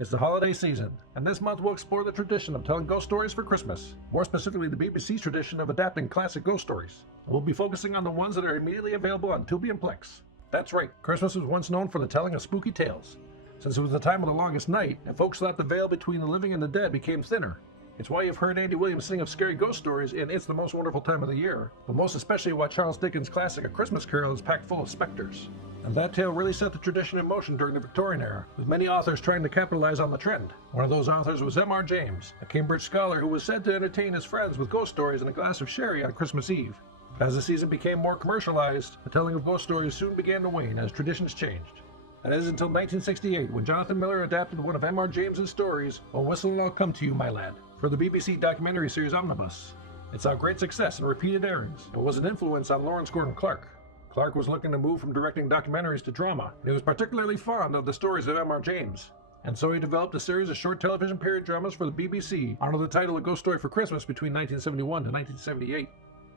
It's the holiday season, and this month we'll explore the tradition of telling ghost stories for Christmas, more specifically the BBC's tradition of adapting classic ghost stories. We'll be focusing on the ones that are immediately available on Tubi and Plex. That's right, Christmas was once known for the telling of spooky tales. Since it was the time of the longest night, and folks thought the veil between the living and the dead became thinner. It's why you've heard Andy Williams sing of scary ghost stories in It's the Most Wonderful Time of the Year, but most especially why Charles Dickens' classic A Christmas Carol is packed full of specters. And that tale really set the tradition in motion during the Victorian era, with many authors trying to capitalize on the trend. One of those authors was M.R. James, a Cambridge scholar who was said to entertain his friends with ghost stories and a glass of sherry on Christmas Eve. But as the season became more commercialized, the telling of ghost stories soon began to wane as traditions changed. That is until 1968, when Jonathan Miller adapted one of M.R. James's stories, "Oh Whistle I'll Come to You, My Lad," for the BBC documentary series Omnibus. It saw great success and repeated airings, and was an influence on Lawrence Gordon Clark. Clark was looking to move from directing documentaries to drama, and he was particularly fond of the stories of M.R. James. And so he developed a series of short television period dramas for the BBC under the title A Ghost Story for Christmas between 1971 to 1978.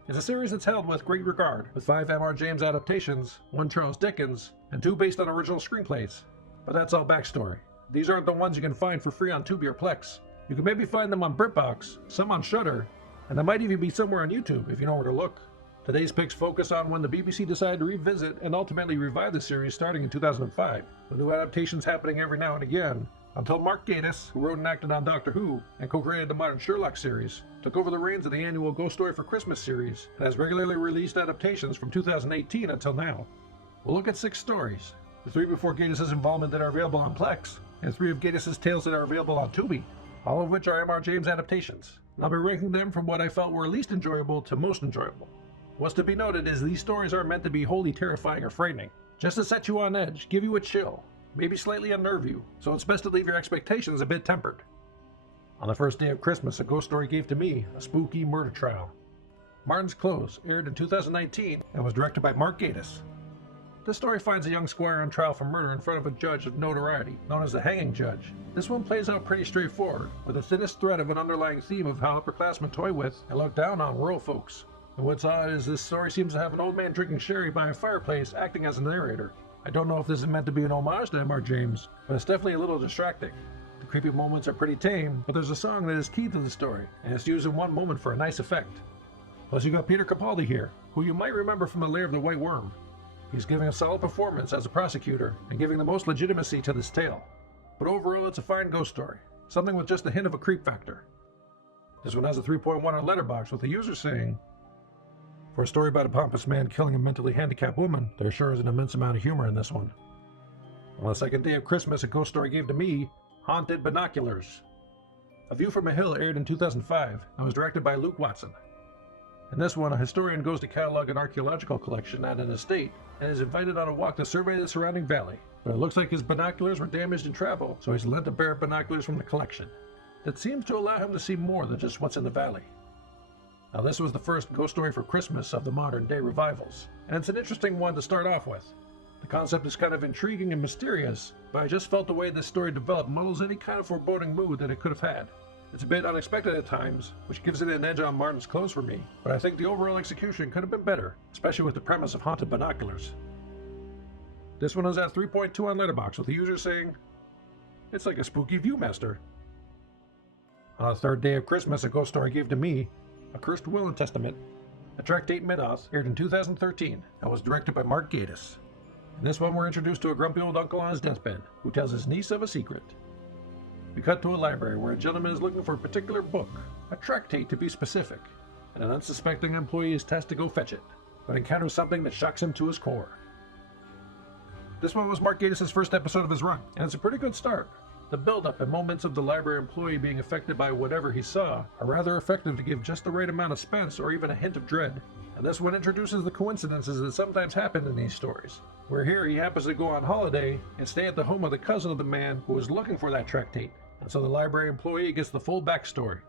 It's a series that's held with great regard, with 5 M.R. James adaptations, 1 Charles Dickens, and 2 based on original screenplays. But that's all backstory. These aren't the ones you can find for free on Tubi or Plex. You can maybe find them on BritBox, some on Shudder, and they might even be somewhere on YouTube if you know where to look. Today's picks focus on when the BBC decided to revisit and ultimately revive the series starting in 2005, with new adaptations happening every now and again, until Mark Gatiss, who wrote and acted on Doctor Who and co-created the modern Sherlock series, took over the reins of the annual Ghost Story for Christmas series and has regularly released adaptations from 2018 until now. We'll look at 6 stories, the 3 before Gatiss's involvement that are available on Plex, and 3 of Gatiss's tales that are available on Tubi, all of which are M.R. James adaptations. And I'll be ranking them from what I felt were least enjoyable to most enjoyable. What's to be noted is these stories aren't meant to be wholly terrifying or frightening, just to set you on edge, give you a chill, maybe slightly unnerve you, so it's best to leave your expectations a bit tempered. On the first day of Christmas, A Ghost Story Gave to Me a Spooky Murder Trial. Martin's Close aired in 2019 and was directed by Mark Gatiss. This story finds a young squire on trial for murder in front of a judge of notoriety, known as the Hanging Judge. This one plays out pretty straightforward, with the thinnest thread of an underlying theme of how upperclassmen toy with and look down on rural folks. And what's odd is this story seems to have an old man drinking sherry by a fireplace acting as a narrator. I don't know if this is meant to be an homage to M.R. James, but it's definitely a little distracting. The creepy moments are pretty tame, but there's a song that is key to the story, and it's used in one moment for a nice effect. Plus you got Peter Capaldi here, who you might remember from The Lair of the White Worm. He's giving a solid performance as a prosecutor, and giving the most legitimacy to this tale. But overall it's a fine ghost story, something with just a hint of a creep factor. This one has a 3.1 on Letterboxd, with the user saying, "For a story about a pompous man killing a mentally handicapped woman, there sure is an immense amount of humor in this one." On the second day of Christmas, A Ghost Story Gave to Me Haunted Binoculars. A View from a Hill aired in 2005 and was directed by Luke Watson. In this one, a historian goes to catalog an archaeological collection at an estate and is invited on a walk to survey the surrounding valley. But it looks like his binoculars were damaged in travel, so he's lent a pair of binoculars from the collection. That seems to allow him to see more than just what's in the valley. Now this was the first Ghost Story for Christmas of the modern day revivals, and it's an interesting one to start off with. The concept is kind of intriguing and mysterious, but I just felt the way this story developed muddles any kind of foreboding mood that it could have had. It's a bit unexpected at times, which gives it an edge on Martin's Close for me, but I think the overall execution could have been better, especially with the premise of haunted binoculars. This one is at 3.2 on Letterboxd, with the user saying, "It's like a spooky Viewmaster." On the third day of Christmas, A Ghost Story Gave to Me A Cursed Will and Testament. A Tractate Middoth aired in 2013 and was directed by Mark Gatiss. In this one, we're introduced to a grumpy old uncle on his deathbed who tells his niece of a secret. We cut to a library where a gentleman is looking for a particular book, a tractate to be specific, and an unsuspecting employee is tasked to go fetch it, but encounters something that shocks him to his core. This one was Mark Gatiss's first episode of his run, and it's a pretty good start. The build-up and moments of the library employee being affected by whatever he saw are rather effective to give just the right amount of suspense or even a hint of dread. And this one introduces the coincidences that sometimes happen in these stories, where here he happens to go on holiday and stay at the home of the cousin of the man who was looking for that tractate, and so the library employee gets the full backstory.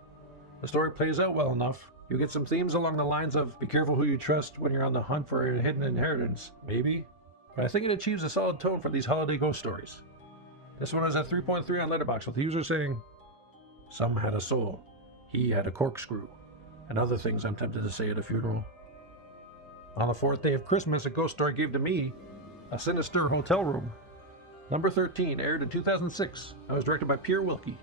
The story plays out well enough. You get some themes along the lines of be careful who you trust when you're on the hunt for a hidden inheritance, maybe, but I think it achieves a solid tone for these holiday ghost stories. This one is at 3.3 on Letterboxd, with the user saying, "Some had a soul, he had a corkscrew, and other things I'm tempted to say at a funeral." On the fourth day of Christmas, A Ghost Story Gave to Me A Sinister Hotel Room. Number 13 aired in 2006 and was directed by Pierre Wilkie.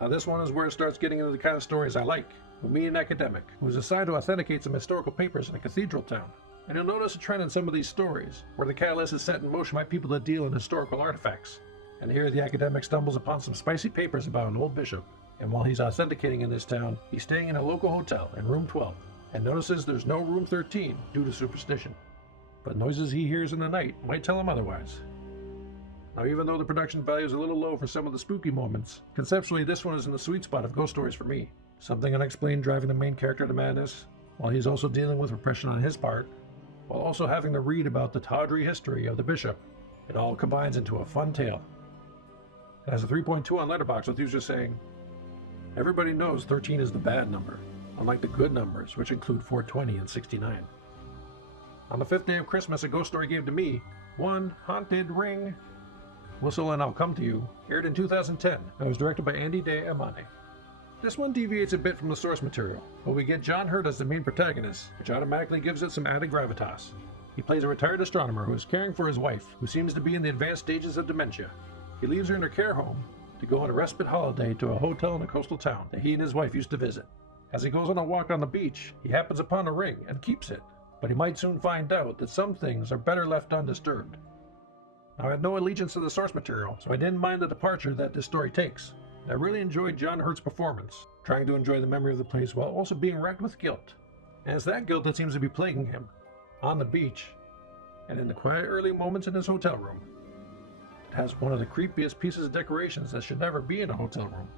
Now this one is where it starts getting into the kind of stories I like. We meet an academic who is assigned to authenticate some historical papers in a cathedral town. And you'll notice a trend in some of these stories, where the catalyst is set in motion by people that deal in historical artifacts. And here the academic stumbles upon some spicy papers about an old bishop. And while he's authenticating in this town, he's staying in a local hotel in room 12, and notices there's no room 13 due to superstition. But noises he hears in the night might tell him otherwise. Now even though the production value is a little low for some of the spooky moments, conceptually this one is in the sweet spot of ghost stories for me. Something unexplained driving the main character to madness, while he's also dealing with repression on his part, while also having to read about the tawdry history of the bishop. It all combines into a fun tale. It has a 3.2 on Letterboxd, with users saying, "Everybody knows 13 is the bad number, unlike the good numbers, which include 420 and 69. On the 5th day of Christmas, a ghost story gave to me one haunted ring. Whistle and I'll Come to You aired in 2010 and was directed by Andy De Amane. This one deviates a bit from the source material, but we get John Hurt as the main protagonist, which automatically gives it some added gravitas. He plays a retired astronomer who is caring for his wife, who seems to be in the advanced stages of dementia. He leaves her in her care home to go on a respite holiday to a hotel in a coastal town that he and his wife used to visit. As he goes on a walk on the beach, he happens upon a ring and keeps it, but he might soon find out that some things are better left undisturbed. Now, I had no allegiance to the source material, so I didn't mind the departure that this story takes. I really enjoyed John Hurt's performance, trying to enjoy the memory of the place while also being racked with guilt. And it's that guilt that seems to be plaguing him, on the beach, and in the quiet early moments in his hotel room. It has one of the creepiest pieces of decorations that should never be in a hotel room.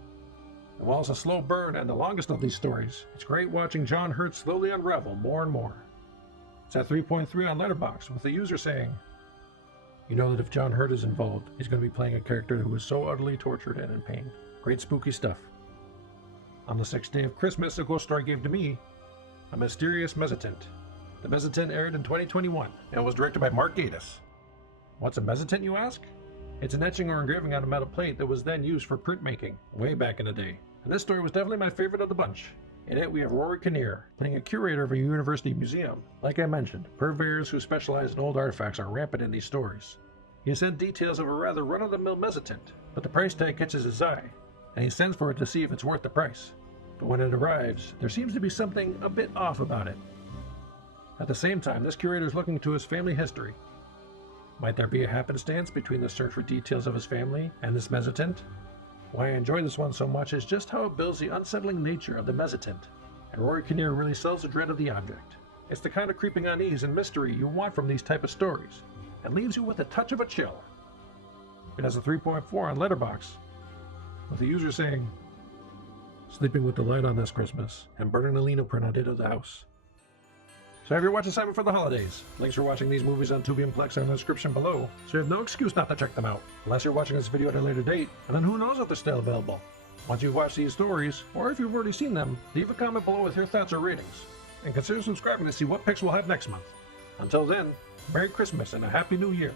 And while it's a slow burn and the longest of these stories, it's great watching John Hurt slowly unravel more and more. It's at 3.3 on Letterboxd, with the user saying, "You know that if John Hurt is involved, he's going to be playing a character who is so utterly tortured and in pain. Great spooky stuff." On the 6th day of Christmas, a ghost story gave to me a mysterious Mezzotint. The Mezzotint aired in 2021 and was directed by Mark Gatiss. What's a Mezzotint, you ask? It's an etching or engraving on a metal plate that was then used for printmaking way back in the day. And this story was definitely my favorite of the bunch. In it, we have Rory Kinnear playing a curator of a university museum. Like I mentioned, purveyors who specialize in old artifacts are rampant in these stories. He has sent details of a rather run-of-the-mill Mezzotint, but the price tag catches his eye, and he sends for it to see if it's worth the price. But when it arrives, there seems to be something a bit off about it. At the same time, this curator is looking into his family history. Might there be a happenstance between the search for details of his family and this Mezzotint? Why I enjoy this one so much is just how it builds the unsettling nature of the Mezzotint, and Rory Kinnear really sells the dread of the object. It's the kind of creeping unease and mystery you want from these type of stories, and leaves you with a touch of a chill. It has a 3.4 on Letterboxd, with the user saying, "Sleeping with the light on this Christmas, and burning the lino print I did of the house." So have your watch assignment for the holidays. Links for watching these movies on Tubi and Plex are in the description below, so you have no excuse not to check them out, unless you're watching this video at a later date, and then who knows if they're still available. Once you've watched these stories, or if you've already seen them, leave a comment below with your thoughts or ratings, and consider subscribing to see what picks we'll have next month. Until then, Merry Christmas and a Happy New Year!